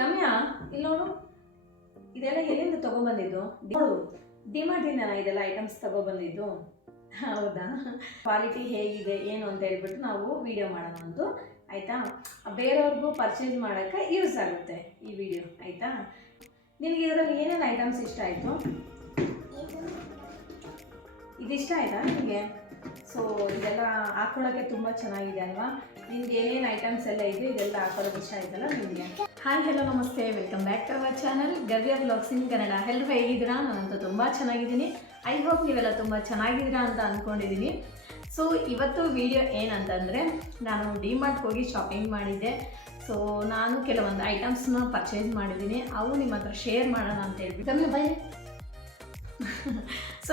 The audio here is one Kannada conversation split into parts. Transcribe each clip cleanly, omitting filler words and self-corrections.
ಗಮ್ಯ ಇಲ್ಲಿ ನೋಡು, ಇದೆಲ್ಲ ಎಲ್ಲಿಂದ ತಗೊಬಂದಿದ್ದು? ನೋಡು, ಡಿಮಾರ್ಟಿಂದ ಇದೆಲ್ಲ ಐಟಮ್ಸ್ ತಗೊಬಂದಿದ್ದು. ಹೌದಾ? ಕ್ವಾಲಿಟಿ ಹೇಗಿದೆ ಏನು ಅಂತ ಹೇಳ್ಬಿಟ್ಟು ನಾವು ವಿಡಿಯೋ ಮಾಡೋಣ ಅಂತು, ಆಯಿತಾ? ಬೇರೆಯವ್ರಿಗೂ ಪರ್ಚೇಸ್ ಮಾಡೋಕ್ಕೆ ಯೂಸ್ ಆಗುತ್ತೆ ಈ ವಿಡಿಯೋ, ಆಯಿತಾ? ನಿನಗೆ ಇದರಲ್ಲಿ ಏನೇನು ಐಟಮ್ಸ್ ಇಷ್ಟ ಆಯಿತು? ಇದಿಷ್ಟ ಆಯಿತಾ ನಿಮಗೆ? ಸೊ ಇದೆಲ್ಲ ಹಾಕೊಳ್ಳೋಕ್ಕೆ ತುಂಬ ಚೆನ್ನಾಗಿದೆ ಅಲ್ವಾ? ನಿಮ್ಗೆ ಏನೇನು ಐಟಮ್ಸ್ ಎಲ್ಲ ಇದೆ ಇದೆಲ್ಲ ಹಾಕೊಳ್ಳೋಕೆ ಇಷ್ಟ ಆಯ್ತಲ್ಲ ನಿಮಗೆ? ಹಾಯ್ ಹಲೋ ನಮಸ್ತೆ, welcome back to our channel Gavya vlogs in Kannada. ಎಲ್ಲರೂ ಹೇಗಿದ್ದೀರಾ? ನಾನಂತೂ ತುಂಬ ಚೆನ್ನಾಗಿದ್ದೀನಿ. ಐ ಹೋಪ್ ನೀವೆಲ್ಲ ತುಂಬ ಚೆನ್ನಾಗಿದ್ದೀರಾ ಅಂತ ಅಂದ್ಕೊಂಡಿದ್ದೀನಿ. ಸೊ ಇವತ್ತು ವಿಡಿಯೋ ಏನಂತಂದರೆ, ನಾನು ಡಿಮಾರ್ಟ್ಗೆ ಹೋಗಿ ಶಾಪಿಂಗ್ ಮಾಡಿದ್ದೆ. ಸೊ ನಾನು ಕೆಲವೊಂದು ಐಟಮ್ಸ್ನ ಪರ್ಚೇಸ್ ಮಾಡಿದ್ದೀನಿ, ಅವು ನಿಮ್ಮ ಹತ್ರ ಶೇರ್ ಮಾಡೋಣ ಅಂತ ಹೇಳ್ಬಿಟ್ಟು. ಗಮ್ಯ ಬೈ. ಸೊ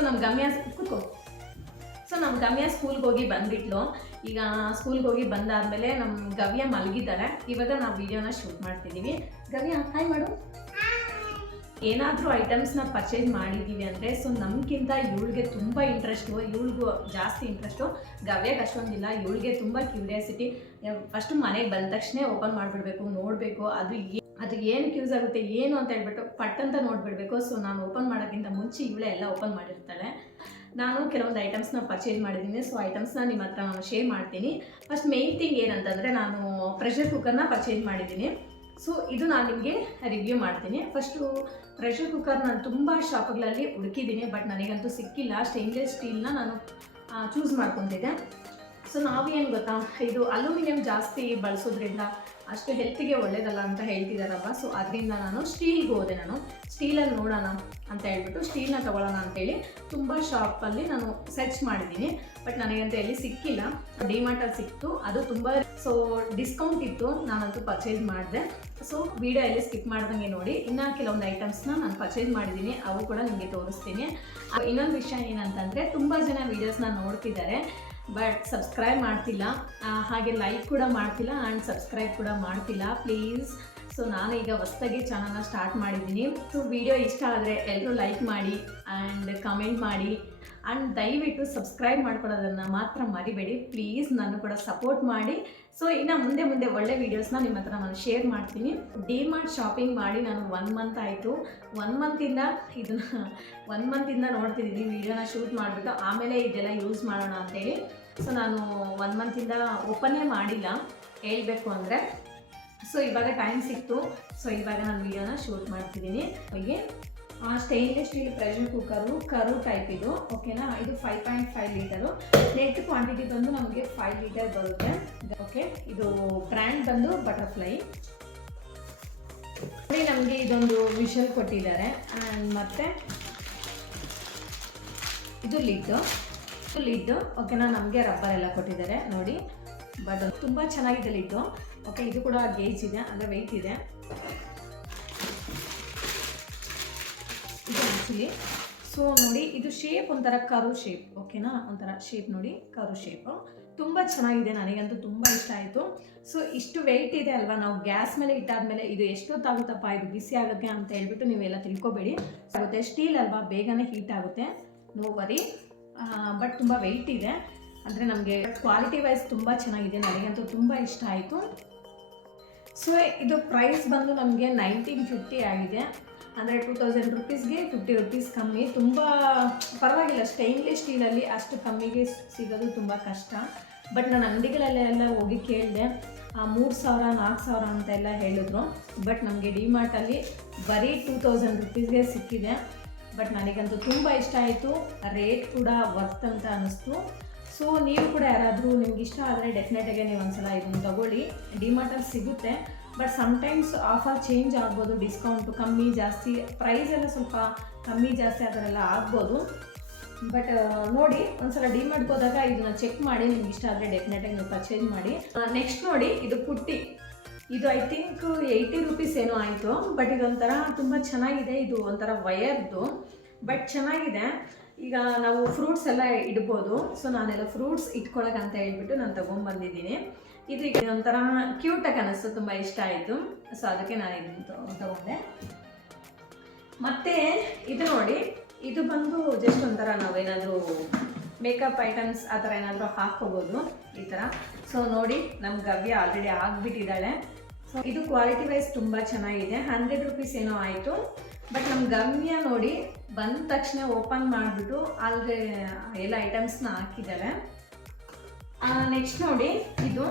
ನಮ್ಮ ಗಮ್ಯ ಸ್ಕೂಲ್ಗೆ ಹೋಗಿ ಬಂದುಬಿಟ್ಲು. ಈಗ ಸ್ಕೂಲ್ಗೆ ಹೋಗಿ ಬಂದಾದಮೇಲೆ ನಮ್ಮ ಗವ್ಯ ಮಲಗಿದ್ದಾಳೆ. ಇವಾಗ ನಾವು ವಿಡಿಯೋನ ಶೂಟ್ ಮಾಡ್ತಿದ್ದೀವಿ. ಗವ್ಯ ಹಾಯ್ ಮಾಡು. ಏನಾದರೂ ಐಟಮ್ಸ್ನ ಪರ್ಚೇಸ್ ಮಾಡಿದ್ದೀವಿ ಅಂದರೆ ಸೊ ನಮಗಿಂತ ಇವಳಿಗೆ ತುಂಬ ಇಂಟ್ರೆಸ್ಟು, ಇವಳಿಗೂ ಜಾಸ್ತಿ ಇಂಟ್ರೆಸ್ಟು. ಗವ್ಯಕ್ಕೆ ಅಷ್ಟೊಂದಿಲ್ಲ, ಇವಳಿಗೆ ತುಂಬ ಕ್ಯೂರಿಯಾಸಿಟಿ. ಫಸ್ಟು ಮನೆಗೆ ಬಂದ ತಕ್ಷಣ ಓಪನ್ ಮಾಡಿಬಿಡ್ಬೇಕು, ನೋಡಬೇಕು ಅದು ಏನಕ್ಕೆ ಯೂಸ್ ಆಗುತ್ತೆ ಏನು ಅಂತ ಹೇಳ್ಬಿಟ್ಟು ಪಟ್ಟಂತ ನೋಡಿಬಿಡ್ಬೇಕು. ಸೊ ನಾನು ಓಪನ್ ಮಾಡೋಕ್ಕಿಂತ ಮುಂಚೆ ಇವಳೇ ಎಲ್ಲ ಓಪನ್ ಮಾಡಿರ್ತಾಳೆ. ನಾನು ಕೆಲವೊಂದು ಐಟಮ್ಸ್ನ ಪರ್ಚೇಸ್ ಮಾಡಿದ್ದೀನಿ. ಸೊ ಐಟಮ್ಸ್ನ ನಿಮ್ಮ ಹತ್ರ ನಾನು ಶೇರ್ ಮಾಡ್ತೀನಿ. ಫಸ್ಟ್ ಮೇನ್ ಥಿಂಗ್ ಏನಂತಂದರೆ, ನಾನು ಪ್ರೆಷರ್ ಕುಕ್ಕರ್ನ ಪರ್ಚೇಸ್ ಮಾಡಿದ್ದೀನಿ. ಸೊ ಇದು ನಾನು ನಿಮಗೆ ರಿವ್ಯೂ ಮಾಡ್ತೀನಿ. ಫಸ್ಟು ಪ್ರೆಷರ್ ಕುಕ್ಕರ್ ನಾನು ತುಂಬ ಶಾಪ್ಗಳಲ್ಲಿ ಹುಡುಕಿದ್ದೀನಿ, ಬಟ್ ನನಗಂತೂ ಸಿಕ್ಕಿಲ್ಲ. ಸ್ಟೇನ್ಲೆಸ್ ಸ್ಟೀಲ್ನ ನಾನು ಚೂಸ್ ಮಾಡ್ಕೊತಿದ್ದೆ. ಸೊ ನಾವು ಏನು ಗೊತ್ತಾ, ಇದು ಅಲ್ಯೂಮಿನಿಯಂ ಜಾಸ್ತಿ ಬಳಸೋದ್ರಿಂದ ಅಷ್ಟು ಹೆಲ್ತಿಗೆ ಒಳ್ಳೇದಲ್ಲ ಅಂತ ಹೇಳ್ತಿದ್ದಾರಲ್ವ. ಸೊ ಅದರಿಂದ ನಾನು ಸ್ಟೀಲ್ಗೆ ಹೋದೆ. ನಾನು ಸ್ಟೀಲಲ್ಲಿ ನೋಡೋಣ ಅಂತ ಹೇಳ್ಬಿಟ್ಟು ಸ್ಟೀಲ್ನ ತೊಗೊಳ್ಳೋಣ ಅಂತೇಳಿ ತುಂಬ ಶಾಪಲ್ಲಿ ನಾನು ಸರ್ಚ್ ಮಾಡಿದ್ದೀನಿ, ಬಟ್ ನನಗಂತೂ ಎಲ್ಲಿ ಸಿಕ್ಕಿಲ್ಲ. ಡಿಮಾರ್ಟಲ್ಲಿ ಸಿಕ್ತು, ಅದು ತುಂಬ ಡಿಸ್ಕೌಂಟ್ ಇತ್ತು. ನಾನಂತೂ ಪರ್ಚೇಸ್ ಮಾಡಿದೆ. ಸೊ ವಿಡಿಯೋ ಎಲ್ಲಿ ಸ್ಕಿಪ್ ಮಾಡ್ದಂಗೆ ನೋಡಿ. ಇನ್ನು ಕೆಲವೊಂದು ಐಟಮ್ಸ್ನ ನಾನು ಪರ್ಚೇಸ್ ಮಾಡಿದ್ದೀನಿ, ಅವು ಕೂಡ ನಿಮಗೆ ತೋರಿಸ್ತೀನಿ. ಇನ್ನೊಂದು ವಿಷಯ ಏನಂತಂದರೆ, ತುಂಬ ಜನ ವೀಡಿಯೋಸ್ನ ನೋಡ್ತಿದ್ದಾರೆ ಬಟ್ ಸಬ್ಸ್ಕ್ರೈಬ್ ಮಾಡ್ತಿಲ್ಲ, ಹಾಗೆ ಲೈಕ್ ಕೂಡ ಮಾಡ್ತಿಲ್ಲ ಆ್ಯಂಡ್ ಸಬ್ಸ್ಕ್ರೈಬ್ ಕೂಡ ಮಾಡ್ತಿಲ್ಲ, ಪ್ಲೀಸ್. ಸೊ ನಾನು ಈಗ ಹೊಸದಾಗಿ ಚಾನಲ್ನ ಸ್ಟಾರ್ಟ್ ಮಾಡಿದ್ದೀನಿ. ಸೊ ವಿಡಿಯೋ ಇಷ್ಟ ಆದರೆ ಎಲ್ಲರೂ ಲೈಕ್ ಮಾಡಿ ಆ್ಯಂಡ್ ಕಮೆಂಟ್ ಮಾಡಿ ಆ್ಯಂಡ್ ದಯವಿಟ್ಟು ಸಬ್ಸ್ಕ್ರೈಬ್ ಮಾಡ್ಕೊಳ್ಳೋದನ್ನು ಮಾತ್ರ ಮರಿಬೇಡಿ ಪ್ಲೀಸ್. ನಾನು ಕೂಡ ಸಪೋರ್ಟ್ ಮಾಡಿ. ಸೊ ಇನ್ನು ಮುಂದೆ ಒಳ್ಳೆ ವೀಡಿಯೋಸ್ನ ನಿಮ್ಮ ಹತ್ರ ನಾನು ಶೇರ್ ಮಾಡ್ತೀನಿ. ಡಿಮಾರ್ಟ್ ಶಾಪಿಂಗ್ ಮಾಡಿ ನಾನು 1 ಮಂತ್ ಆಯಿತು. 1 ಮಂತಿಂದ ನೋಡ್ತಿದ್ದೀನಿ ವೀಡಿಯೋನ ಶೂಟ್ ಮಾಡಿಬಿಟ್ಟು, ಆಮೇಲೆ ಇದೆಲ್ಲ ಯೂಸ್ ಮಾಡೋಣ ಅಂತೇಳಿ. ಸೊ ನಾನು 1 ಮಂತಿಂದ ಓಪನ್ನೇ ಮಾಡಿಲ್ಲ ಹೇಳಬೇಕು ಅಂದರೆ. ಸೊ ಇವಾಗ ಟೈಮ್ ಸಿಕ್ತು. ಸೊ ಇವಾಗ ನಾನು ವೀಡಿಯೋನ ಶೂಟ್ ಮಾಡ್ತಿದ್ದೀನಿ. ಹಾಗೆ ಸ್ಟೇನ್ಲೆಸ್ ಸ್ಟೀಲ್ ಪ್ರೆಷರ್ ಕುಕ್ಕರು, ಕರು ಟೈಪ್ ಇದು, ಓಕೆನಾ? ಇದು 5.5 ಲೀಟರು. ನೆಟ್ ಕ್ವಾಂಟಿಟಿ ಬಂದು ನಮಗೆ 5 ಲೀಟರ್ ಬರುತ್ತೆ. ಓಕೆ, ಇದು ಬ್ರ್ಯಾಂಡ್ ಬಂದು ಬಟರ್ಫ್ಲೈ. ನಮಗೆ ಇದೊಂದು ವಿಷಲ್ ಕೊಟ್ಟಿದ್ದಾರೆ. ಆ್ಯಂಡ್ ಮತ್ತು ಇದು ಲಿಡ್ಡು ಓಕೆನಾ? ನಮಗೆ ರಬ್ಬರ್ ಎಲ್ಲ ಕೊಟ್ಟಿದ್ದಾರೆ ನೋಡಿ. ಬಟ್ ತುಂಬ ಚೆನ್ನಾಗಿದೆ ಲಿಡ್ಡು. ಓಕೆ, ಇದು ಕೂಡ ಗೇಜ್ ಇದೆ, ಅಂದರೆ ವೆಯ್ಟ್ ಇದೆ. ಇದು ಆ್ಯಕ್ಚುಲಿ ಸೊ ನೋಡಿ, ಇದು ಶೇಪ್ ಒಂಥರ ಕರು ಶೇಪ್, ಓಕೆನಾ? ಒಂಥರ ಶೇಪ್ ನೋಡಿ, ಕರು ಶೇಪು ತುಂಬ ಚೆನ್ನಾಗಿದೆ. ನನಗಂತೂ ತುಂಬ ಇಷ್ಟ ಆಯಿತು. ಸೊ ಇಷ್ಟು ವೆಯ್ಟ್ ಇದೆ ಅಲ್ವಾ, ನಾವು ಗ್ಯಾಸ್ ಮೇಲೆ ಇಟ್ಟಾದ್ಮೇಲೆ ಇದು ಎಷ್ಟೊತ್ತಾಗುತ್ತಪ್ಪ ಇದು ಬಿಸಿ ಆಗೋಕ್ಕೆ ಅಂತ ಹೇಳ್ಬಿಟ್ಟು ನೀವೆಲ್ಲ ತಿಳ್ಕೊಬೇಡಿ. ಆಗುತ್ತೆ, ಸ್ಟೀಲ್ ಅಲ್ವಾ, ಬೇಗನೆ ಹೀಟ್ ಆಗುತ್ತೆ, ನೋ ವರಿ. ಬಟ್ ತುಂಬ ವೆಯ್ಟ್ ಇದೆ, ಅಂದರೆ ನಮಗೆ ಕ್ವಾಲಿಟಿ ವೈಸ್ ತುಂಬ ಚೆನ್ನಾಗಿದೆ. ನನಗಂತೂ ತುಂಬ ಇಷ್ಟ ಆಯಿತು. ಸೊ ಇದು ಪ್ರೈಸ್ ಬಂದು ನಮಗೆ 1950 ಆಗಿದೆ, ಅಂದರೆ 2000 ರುಪೀಸ್ಗೆ 50 ರುಪೀಸ್ ಕಮ್ಮಿ. ತುಂಬ ಪರವಾಗಿಲ್ಲ. ಸ್ಟೇನ್ಲೆಸ್ ಸ್ಟೀಲಲ್ಲಿ ಅಷ್ಟು ಕಮ್ಮಿಗೆ ಸಿಗೋದು ತುಂಬ ಕಷ್ಟ. ಬಟ್ ನಾನು ಅಂಗಡಿಗಳಲ್ಲೆಲ್ಲ ಹೋಗಿ ಕೇಳಿದೆ, 3000 4000 ಅಂತೆಲ್ಲ ಹೇಳಿದ್ರು. ಬಟ್ ನಮಗೆ ಡಿಮಾರ್ಟಲ್ಲಿ ಬರೀ 2000 ರುಪೀಸ್ಗೆ ಸಿಕ್ಕಿದೆ. ಬಟ್ ನನಗಂತೂ ತುಂಬ ಇಷ್ಟ ಆಯಿತು. ರೇಟ್ ಕೂಡ ವರ್ತ್ ಅಂತ ಅನ್ನಿಸ್ತು. ಸೊ ನೀವು ಕೂಡ ಯಾರಾದರೂ ನಿಮ್ಗೆ ಇಷ್ಟ ಆದರೆ ಡೆಫಿನೆಟಾಗಿ ನೀವು ಒಂದ್ಸಲ ಇದನ್ನು ತಗೊಳ್ಳಿ. ಡಿಮಾರ್ಟಲ್ಲಿ ಸಿಗುತ್ತೆ, ಬಟ್ ಸಮ್ಟೈಮ್ಸ್ ಆಫರ್ ಚೇಂಜ್ ಆಗ್ಬೋದು, ಡಿಸ್ಕೌಂಟು ಕಮ್ಮಿ ಜಾಸ್ತಿ, ಪ್ರೈಸ್ ಎಲ್ಲ ಸ್ವಲ್ಪ ಕಮ್ಮಿ ಜಾಸ್ತಿ ಆ ಥರ ಎಲ್ಲ ಆಗ್ಬೋದು. ಬಟ್ ನೋಡಿ, ಒಂದ್ಸಲ ಡಿಮಾರ್ಟ್ಗೆ ಹೋದಾಗ ಇದನ್ನು ಚೆಕ್ ಮಾಡಿ, ನಿಮ್ಗೆ ಇಷ್ಟ ಆದರೆ ಡೆಫಿನೆಟಾಗಿ ನೀವು ಪರ್ಚೇಸ್ ಮಾಡಿ. ನೆಕ್ಸ್ಟ್ ನೋಡಿ, ಇದು ಪುಟ್ಟಿ. ಇದು ಐ ಥಿಂಕ್ 80 ರುಪೀಸ್ ಏನೋ ಆಯಿತು. ಬಟ್ ಇದೊಂಥರ ತುಂಬ ಚೆನ್ನಾಗಿದೆ. ಇದು ಒಂಥರ ವಯರ್ದು, ಬಟ್ ಚೆನ್ನಾಗಿದೆ. ಈಗ ನಾವು ಫ್ರೂಟ್ಸ್ ಎಲ್ಲ ಇಡ್ಬೋದು. ಸೊ ನಾನೆಲ್ಲ ಫ್ರೂಟ್ಸ್ ಇಟ್ಕೊಳಕ್ಕೆ ಅಂತ ಹೇಳ್ಬಿಟ್ಟು ನಾನು ತೊಗೊಂಡ್ಬಂದಿದ್ದೀನಿ. ಇದು ಈಗ ಒಂಥರ ಕ್ಯೂಟಾಗಿ ಅನ್ನಿಸ್ತು, ತುಂಬ ಇಷ್ಟ ಆಯಿತು. ಸೊ ಅದಕ್ಕೆ ನಾನು ಇದನ್ನು ತೊಗೊಂಡೆ. ಮತ್ತು ಇದು ನೋಡಿ, ಇದು ಬಂದು ಜಸ್ಟ್ ಒಂಥರ ನಾವೇನಾದರೂ ಮೇಕಪ್ ಐಟಮ್ಸ್ ಆ ಥರ ಏನಾದರೂ ಹಾಕ್ಕೋಬೋದು ಈ ಥರ. ಸೊ ನೋಡಿ, ನಮ್ಮ ಗವ್ಯ ಆಲ್ರೆಡಿ ಆಗಿಬಿಟ್ಟಿದ್ದಾಳೆ. ಸೊ ಇದು ಕ್ವಾಲಿಟಿ ವೈಸ್ ತುಂಬ ಚೆನ್ನಾಗಿದೆ. 100 ರುಪೀಸ್ ಏನೋ ಆಯಿತು. ಬಟ್ ನಮ್ಮ ಗಮ್ಯ ನೋಡಿ ಬಂದ ತಕ್ಷಣ ಓಪನ್ ಮಾಡಿಬಿಟ್ಟು ಅಲ್ಲಿ ಎಲ್ಲ ಐಟಮ್ಸ್ನ ಹಾಕಿದ್ದಾರೆ. ನೆಕ್ಸ್ಟ್ ನೋಡಿ ಇದು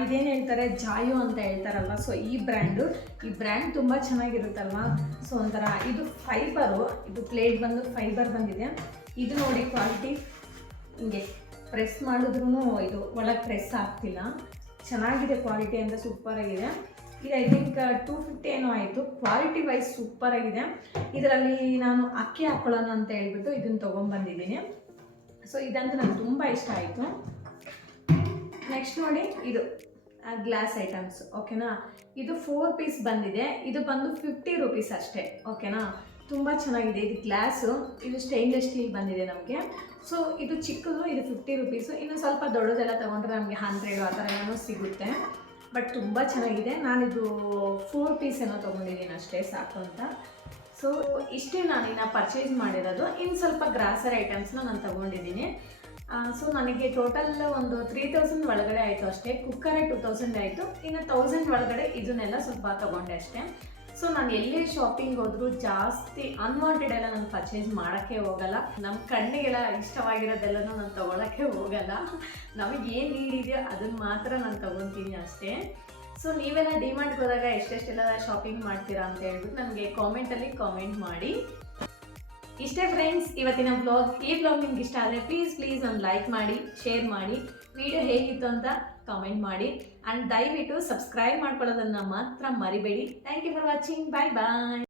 ಇದೇನು ಹೇಳ್ತಾರೆ ಜಾಯೋ ಅಂತ ಹೇಳ್ತಾರಲ್ವ, ಸೊ ಈ ಬ್ರ್ಯಾಂಡ್ ತುಂಬ ಚೆನ್ನಾಗಿರುತ್ತಲ್ವ. ಸೊ ಒಂಥರ ಇದು ಫೈಬರು, ಇದು ಪ್ಲೇಟ್ ಬಂದು ಫೈಬರ್ ಬಂದಿದೆ. ಇದು ನೋಡಿ ಕ್ವಾಲಿಟಿ, ಹಿಂಗೆ ಪ್ರೆಸ್ ಮಾಡಿದ್ರೂ ಇದು ಒಳಗೆ ಪ್ರೆಸ್ ಆಗ್ತಿಲ್ಲ, ಚೆನ್ನಾಗಿದೆ ಕ್ವಾಲಿಟಿ ಅಂತ, ಸೂಪರಾಗಿದೆ. ಇದು ಐ ಥಿಂಕ್ 250 ಏನೋ ಆಯಿತು. ಕ್ವಾಲಿಟಿ ವೈಸ್ ಸೂಪರಾಗಿದೆ. ಇದರಲ್ಲಿ ನಾನು ಅಕ್ಕಿ ಹಾಕ್ಕೊಳ್ಳೋಣ ಅಂತ ಹೇಳ್ಬಿಟ್ಟು ಇದನ್ನು ತೊಗೊಂಬಂದಿದ್ದೀನಿ. ಸೊ ಇದಂತೂ ನನಗೆ ತುಂಬ ಇಷ್ಟ ಆಯಿತು. ನೆಕ್ಸ್ಟ್ ನೋಡಿ ಇದು ಗ್ಲಾಸ್ ಐಟಮ್ಸ್, ಓಕೆನಾ. ಇದು 4 ಪೀಸ್ ಬಂದಿದೆ. ಇದು ಬಂದು 50 ರುಪೀಸ್ ಅಷ್ಟೇ, ಓಕೆನಾ. ತುಂಬ ಚೆನ್ನಾಗಿದೆ. ಇದು ಗ್ಲಾಸು, ಇದು ಸ್ಟೈನ್ಲೆಸ್ ಸ್ಟೀಲ್ ಬಂದಿದೆ ನಮಗೆ. ಸೊ ಇದು ಚಿಕ್ಕದು, ಇದು 50 ರುಪೀಸು. ಇನ್ನು ಸ್ವಲ್ಪ ದೊಡ್ಡದೆಲ್ಲ ತೊಗೊಂಡ್ರೆ ನಮಗೆ 100 ಆ ಥರ ಏನೋ ಸಿಗುತ್ತೆ. ಬಟ್ ತುಂಬ ಚೆನ್ನಾಗಿದೆ. ನಾನಿದು 4 ಪೀಸ್ ಏನೋ ತೊಗೊಂಡಿದ್ದೀನಿ ಅಷ್ಟೇ, ಸಾಕು ಅಂತ. ಸೊ ಇಷ್ಟೇ ನಾನಿನ್ನು ಪರ್ಚೇಸ್ ಮಾಡಿರೋದು. ಇನ್ನು ಸ್ವಲ್ಪ ಗ್ರಾಸರಿ ಐಟಮ್ಸ್ನ ನಾನು ತೊಗೊಂಡಿದ್ದೀನಿ. ಸೊ ನನಗೆ ಟೋಟಲ್ ಒಂದು 3000 ಒಳಗಡೆ ಆಯಿತು ಅಷ್ಟೇ. ಕುಕ್ಕರೇ 2000 ಆಯಿತು. ಇನ್ನು 1000 ಒಳಗಡೆ ಇದನ್ನೆಲ್ಲ ಸ್ವಲ್ಪ ತೊಗೊಂಡೆ ಅಷ್ಟೇ. ಸೊ ನಾನು ಎಲ್ಲೇ ಶಾಪಿಂಗ್ ಹೋದರೂ ಜಾಸ್ತಿ ಅನ್ವಾಂಟೆಡ್ ಎಲ್ಲ ನಾನು ಪರ್ಚೇಸ್ ಮಾಡೋಕ್ಕೆ ಹೋಗಲ್ಲ. ನಮ್ಮ ಕಣ್ಣಿಗೆಲ್ಲ ಇಷ್ಟವಾಗಿರೋದೆಲ್ಲನೂ ನಾನು ತೊಗೊಳಕ್ಕೆ ಹೋಗಲ್ಲ. ನಮಗೆ ಏನು ನೀಡ್ ಇದೆಯೋ ಅದನ್ನು ಮಾತ್ರ ನಾನು ತೊಗೊತೀನಿ ಅಷ್ಟೇ. ಸೊ ನೀವೆಲ್ಲ ಡಿಮಾರ್ಟ್ಗೆ ಹೋದಾಗ ಎಷ್ಟೆಷ್ಟೆಲ್ಲ ಶಾಪಿಂಗ್ ಮಾಡ್ತೀರಾ ಅಂತ ಹೇಳ್ಬಿಟ್ಟು ನನಗೆ ಕಾಮೆಂಟಲ್ಲಿ ಕಾಮೆಂಟ್ ಮಾಡಿ. ಇಷ್ಟೇ ಫ್ರೆಂಡ್ಸ್ ಇವತ್ತಿನ ಬ್ಲಾಗ್. ಈ ಬ್ಲಾಗ್ ನಿಮ್ಗೆ ಇಷ್ಟ ಆದರೆ ಪ್ಲೀಸ್ ಒಂದು ಲೈಕ್ ಮಾಡಿ, ಶೇರ್ ಮಾಡಿ, ವಿಡಿಯೋ ಹೇಗಿತ್ತು ಅಂತ ಕಾಮೆಂಟ್ ಮಾಡಿ. ಆ್ಯಂಡ್ ದಯವಿಟ್ಟು ಸಬ್ಸ್ಕ್ರೈಬ್ ಮಾಡ್ಕೊಳ್ಳೋದನ್ನು ಮಾತ್ರ ಮರಿಬೇಡಿ. Thank you for watching. Bye bye.